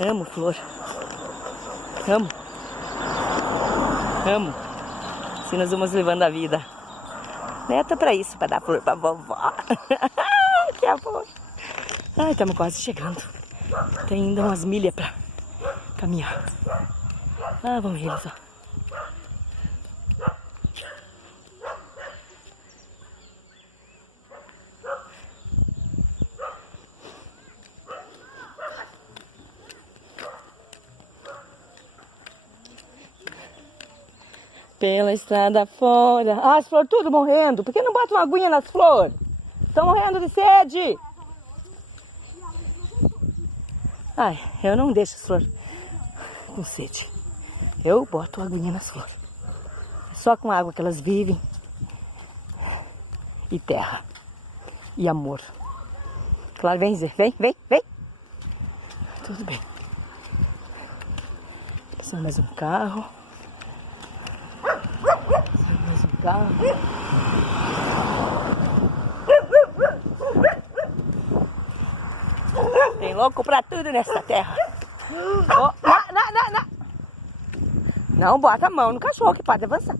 Amo flor. Amo. Amo. Assim nós vamos levando a vida. Neta pra isso, pra dar flor pra vovó. Que amor. Ai, estamos quase chegando. Tem ainda umas milhas pra caminhar. Ah, vamos ver eles, ó. Pela estrada fora. Ah, as flores tudo morrendo. Por que não bota uma aguinha nas flores? Estão morrendo de sede. Ai, eu não deixo as flores com sede. Eu boto uma aguinha nas flores. É só com água que elas vivem. E terra. E amor. Claro, vem dizer. Vem, vem, vem. Tudo bem. Só mais um carro. Mais um carro. Tem louco pra tudo nessa terra. Oh, não. Não bota a mão no cachorro que pode avançar.